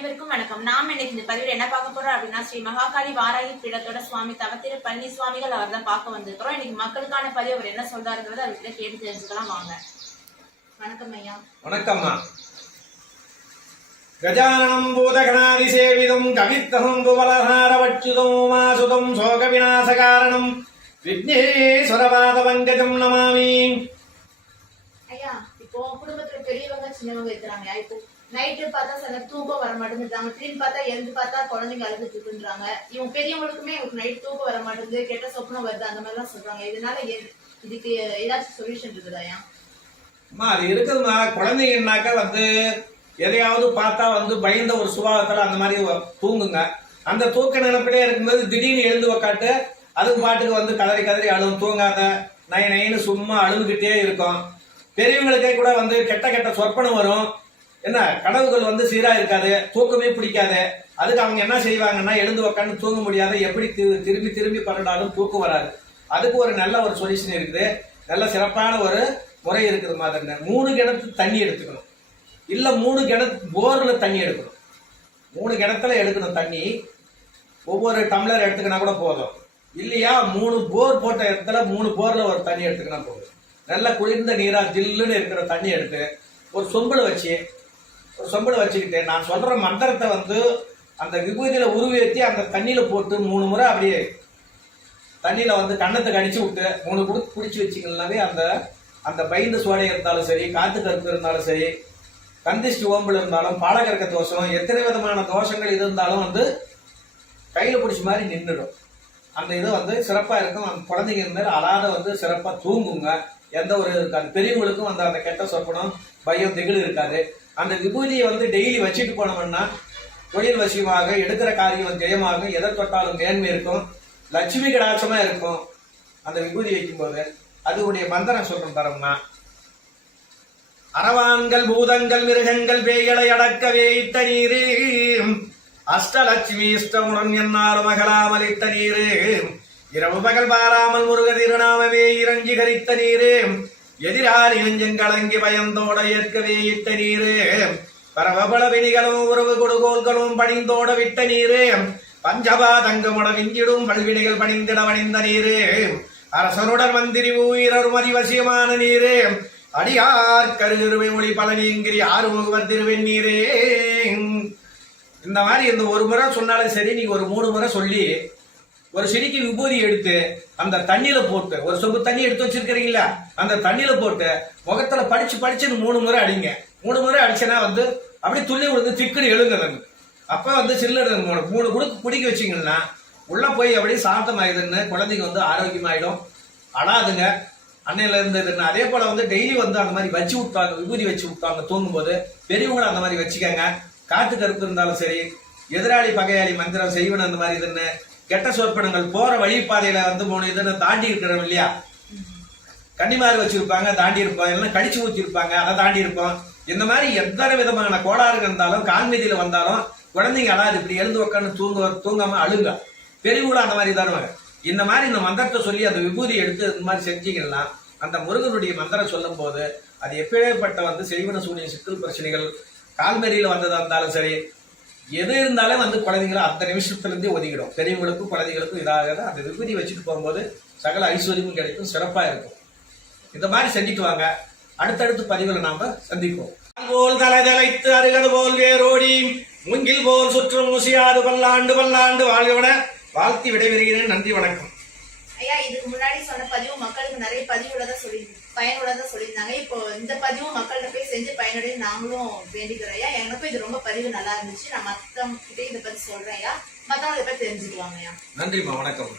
அனைவருக்கும் வணக்கம். நாம் இன்னைக்கு இந்த பதிவில் என்ன பார்க்க போறோம் அப்படின்னா, ஸ்ரீ மகாகாளி வாராகி பீடத்தோட சுவாமி தவத்திரு பழனி சுவாமிகள் அவர் தான் பார்க்க வந்திருக்கிறோம். இன்னைக்கு மக்களுக்கான பதிவு அவர் என்ன சொல்றாருங்கிறத அவர்கிட்ட கேட்டு தெரிஞ்சுக்கலாம் வாங்க. வணக்கம் ஐயா. வணக்கம்மா. கஜானனம் பூதகணாதி சேவிதம் கவித்தகம் குவலஹாரவச்சுதம் உமாசுதம் சோக விநாசகாரணம் விக்னேஸ்வரபாத வங்கஜம் நமாமி. ஐயா, இப்போ குடும்பத்துல பெரியவங்க சின்னவங்க இருக்கிறாங்க. இப்போ நைட்டு பார்த்தா சில தூக்கம் வர மாட்டேங்குது, திரும்பி பார்த்தா எழுந்து பார்த்தா குழந்தைங்க அழுதுட்டு இருக்குன்றாங்க. இவங்க பெரியவங்களுக்குமே நைட் தூக்கம் வர மாட்டேங்குது, கெட்ட சொப்பனம் வருது, அந்த மாதிரி எல்லாம் சொல்றாங்க. இதனால இதுக்கு ஏதாச்சும் சொல்யூஷன் இருக்குதாயா? அம்மா, அது இருக்குதுமா. குழந்தைங்கன்னாக்கா எதையாவது பார்த்தா பயந்த ஒரு சுபாவத்துல அந்த மாதிரி தூங்குங்க. அந்த தூக்க நிலப்பிலே இருக்கும்போது திடீர்னு எழுந்து உக்காட்டு அதுக்கு பாட்டுக்கு கதறி கதறி அழுவும். தூங்காத நைன்னு சும்மா அழுதுகிட்டே இருக்கும். பெரியவங்களுக்கே கூட கெட்ட கெட்ட சொற்பனம் வரும். என்ன கனவுகள் சீரா இருக்காது, தூக்கமே பிடிக்காது. அதுக்கு அவங்க என்ன செய்வாங்கன்னா, எழுந்து உக்காந்து தூங்க முடியாது. எப்படி திரும்பி திரும்பி பரண்டாலும் தூக்கம் வராது. அதுக்கு ஒரு நல்ல ஒரு சொல்யூஷன் இருக்குது, நல்ல சிறப்பான ஒரு முறை இருக்குது மாதிரி. 3 கிணத்து தண்ணி எடுத்துக்கணும், இல்ல 3 கிணத்து போர்ல தண்ணி எடுக்கணும். 3 கிணத்துல எடுக்கணும் தண்ணி. ஒவ்வொரு டம்ளர் எடுத்துக்கினா கூட போதும். இல்லையா 3 போர் போட்ட இடத்துல 3 போர்ல ஒரு தண்ணி எடுத்துக்கினா போதும். நல்ல குளிர்ந்த நீரா ஜில்லுன்னு இருக்கிற தண்ணி எடுத்து ஒரு சொம்புல வச்சுக்கிட்டு நான் சொல்ற மந்திரத்தை அந்த விபூதியில உருவேற்றி அந்த தண்ணியில போட்டு 3 முறை அப்படியே தண்ணியில கண்ணத்தை கடிச்சு விட்டு 3 குடுத்து குடிச்சு வச்சிங்கன்னாவே அந்த பயந்து சோலை இருந்தாலும் சரி, காத்து கருப்பு இருந்தாலும் சரி, கந்திஷ்டி ஓம்புல இருந்தாலும், பாலகரக்க தோஷம், எத்தனை விதமான தோஷங்கள் இருந்தாலும் கையில பிடிச்ச மாதிரி நின்றுடும். அந்த இது சிறப்பா இருக்கும். அந்த குழந்தைங்க இருந்தாலும் அலாத சிறப்பா தூங்குங்க. எந்த ஒரு இருக்காது. பெரியவங்களுக்கும் அந்த கெட்ட சொப்பனம் பயம் திகில் இருக்காது. அந்த விபூதியை டெய்லி வச்சுட்டு போனோம்னா தொழில் வசியமாக, எடுக்கிற காரியம் ஜெயமாகும், எதை தொட்டாலும் மேன்மை இருக்கும், லட்சுமி கடாட்சமா இருக்கும். அந்த விபூதி வைக்கும் போது அதுடைய மந்திரம் சொல்றோம் தரம்னா, அரவான்கள் பூதங்கள் மிருகங்கள் பேய்களை அடக்கவே இட்ட நீரு, அஷ்டலட்சுமி இஷ்டமுடன் என்னாலும் மகளாமல் இட்ட நீரு, இரவு பகல் பாராமல் முருக திருநாமவே இறஞ்சி கரித்த நீரு, எதிராளி நெஞ்சங்களங்கி பயந்தோட ஏற்கவே இட்ட நீரு, பரவபல வினிகளும் உறவு கொடுகோல்களும் பணிந்தோட விட்ட நீரு, பஞ்சபாதங்கமுட விஞ்சிடும் பல்வினிகள் பணிந்திட வணிந்த நீரு, அரசனுடன் மந்திரி உயிரரும் அதிவசியமான நீரு, அடியார் கருகிருவை மொழி பழனிங்கிரி ஆறுமுகவர் திருவெண் நீரே. இந்த மாதிரி ஒரு முறை சொன்னாலும் சரி, நீங்க ஒரு 3 முறை சொல்லி ஒரு சிடிக்கு விபூதி எடுத்து அந்த தண்ணியில போட்டு, ஒரு சொம்பு தண்ணி எடுத்து வச்சிருக்கிறீங்களா, அந்த தண்ணியில போட்டு முகத்துல படிச்சு 3 முறை அடிங்க. 3 முறை அடிச்சனா அப்படி துள்ளி விழுந்து திக்குன்னு எழுங்க. அப்ப சில்லு 3 குடிக்க வச்சிங்கன்னா உள்ள போய் அப்படியே சாந்தமாயிடுதுன்னு குழந்தைங்க ஆரோக்கியமாயிடும், அழாதுங்க. அன்னையில இருந்ததுன்னு அதே போல டெய்லி அந்த மாதிரி வச்சு விட்டாங்க, விபூதி வச்சு விட்டாங்க தூங்கும் போது. பெரியவங்களும் அந்த மாதிரி வச்சுக்கங்க. காத்து கருப்பு இருந்தாலும் சரி, எதிராளி பகையாளி மந்திரம் செய்வன அந்த மாதிரி இதுன்னு கெட்ட சொற்பனங்கள் போற வழிபாதையில 3 இதுன்னு தாண்டி இருக்கிறோம் இல்லையா, கன்னிமாறு வச்சிருப்பாங்க, தாண்டி இருப்போம், எல்லாம் கடிச்சு ஊற்றிருப்பாங்க, அதை தாண்டி இருப்போம். இந்த மாதிரி எத்தனை விதமான கோளாறுகள் இருந்தாலும் கால்மீதியில வந்தாலும் குழந்தைங்க அழாது. இப்படி எழுந்து உட்காந்து தூங்காம அழுங்க. பெரியவங்களும் அந்த மாதிரி தானுவாங்க. இந்த மாதிரி இந்த மந்திரத்தை சொல்லி அந்த விபூதி எடுத்து இந்த மாதிரி செஞ்சீங்கன்னா, அந்த முருகனுடைய மந்திரம் சொல்லும் போது அது எப்பேற்பட்ட செய்வன சூனிய சிக்கல் பிரச்சனைகள் கால்மேரியில வந்ததா இருந்தாலும் சரி, எது இருந்தாலும் குழந்தைங்களை அந்த நிமிஷத்துல இருந்தே ஒதுக்கிடும். பெரியவங்களுக்கும் குழந்தைகளுக்கும் இதாக அந்த விபூதி வச்சுட்டு போகும்போது சகல ஐஸ்வர்யமும் கிடைக்கும், சிறப்பா இருக்கும். இந்த மாதிரி செஞ்சுட்டு வாங்க. அடுத்தடுத்து பதிவுல நாம சந்திப்போம். போல் தலைதலைத்து அருகது போல் வேரோடி மூங்கில் போல் சுற்றும் முசியாது பல்லாண்டு பல்லாண்டு வாழ்வன வாழ்த்தி விடைபெறுகிறேன். நன்றி, வணக்கம். ஐயா, இதுக்கு முன்னாடி சொன்ன பதிவு மக்களுக்கு நிறைய பயனுள்ளதா சொல்லியிருந்தாங்க. இப்போ இந்த பதிவு மக்கள்கிட்ட போய் செஞ்சு பயனுடைய நாங்களும் வேண்டிக்கிறோம். ஐயா, எனக்கும் இது ரொம்ப பதிவு நல்லா இருந்துச்சு. நான் மத்தவங்க கிட்டே இதை பத்தி சொல்றேன். ஐயா, மத்தவங்க இதை பத்தி தெரிஞ்சுக்குவாங்க. ஐயா, நன்றிமா, வணக்கம்.